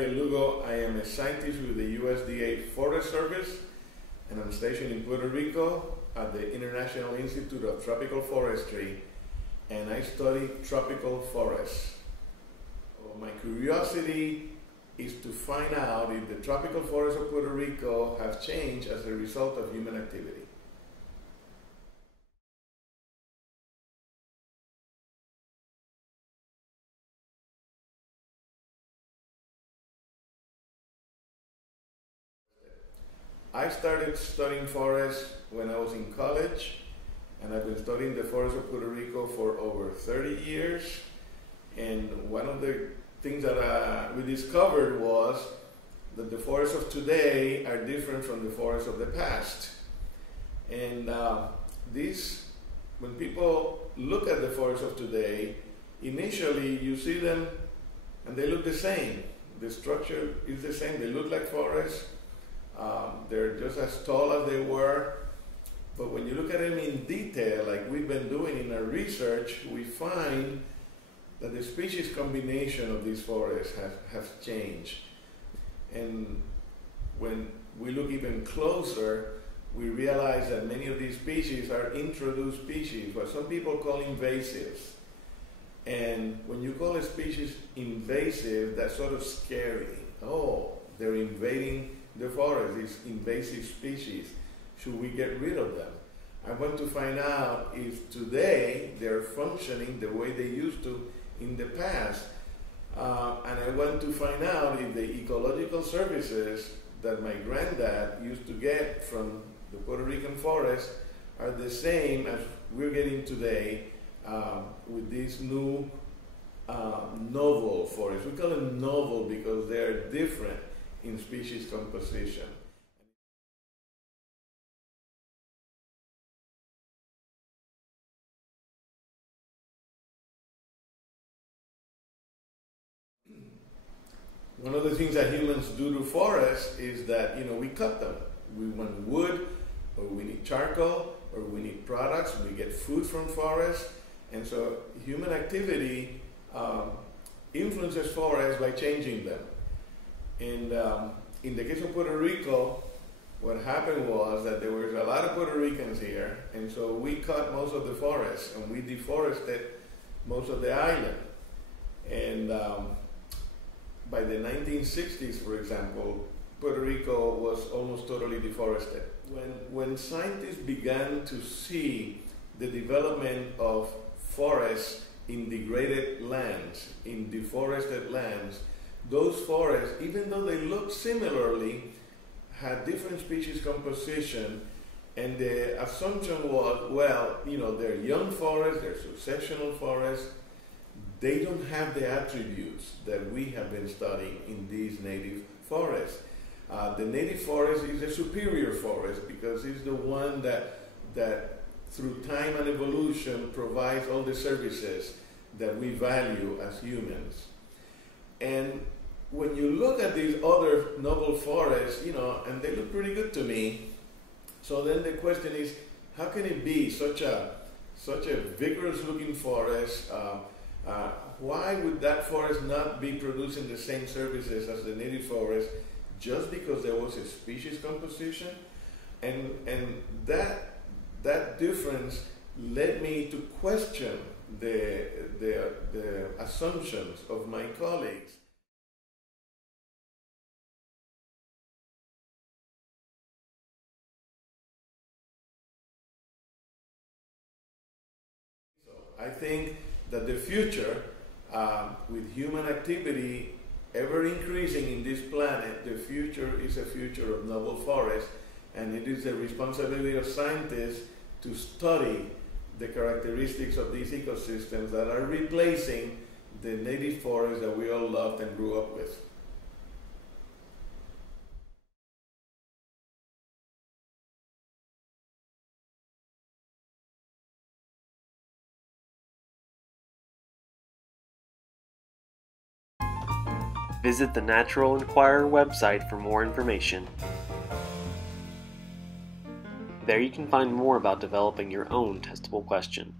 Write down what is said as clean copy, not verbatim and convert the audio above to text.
Ariel Lugo. I am a scientist with the USDA Forest Service, and I'm stationed in Puerto Rico at the International Institute of Tropical Forestry, and I study tropical forests. My curiosity is to find out if the tropical forests of Puerto Rico have changed as a result of human activity. I started studying forests when I was in college, and I've been studying the forests of Puerto Rico for over 30 years. And one of the things that we discovered was that the forests of today are different from the forests of the past. And when people look at the forests of today, initially you see them and they look the same. The structure is the same. They look like forests. They're just as tall as they were. But when you look at them in detail, like we've been doing in our research, we find that the species combination of these forests has changed. And when we look even closer, we realize that many of these species are introduced species, what some people call invasives. And when you call a species invasive, that's sort of scary. Oh, they're invading the forest, these invasive species. Should we get rid of them? I want to find out if today they're functioning the way they used to in the past. And I want to find out if the ecological services that my granddad used to get from the Puerto Rican forest are the same as we're getting today with these new novel forests. We call them novel because they're different in species composition. One of the things that humans do to forests is that, we cut them. We want wood, or we need charcoal, or we need products. We get food from forests. And so human activity influences forests by changing them. And in the case of Puerto Rico, what happened was that there was a lot of Puerto Ricans here, and so we cut most of the forests, and we deforested most of the island. And by the 1960s, for example, Puerto Rico was almost totally deforested. When scientists began to see the development of forests in degraded lands, in deforested lands, those forests, even though they look similarly, had different species composition, and the assumption was, well, they're young forests, they're successional forests, they don't have the attributes that we have been studying in these native forests. The native forest is a superior forest because it's the one that through time and evolution provides all the services that we value as humans. And when you look at these other noble forests, and they look pretty good to me, so then the question is, how can it be such a vigorous looking forest? Why would that forest not be producing the same services as the native forest just because there was a species composition? And that difference led me to question the assumptions of my colleagues. I think that the future, with human activity ever increasing in this planet, the future is a future of noble forests, and it is the responsibility of scientists to study the characteristics of these ecosystems that are replacing the native forests that we all loved and grew up with. Visit the Natural Enquirer website for more information. There you can find more about developing your own testable question.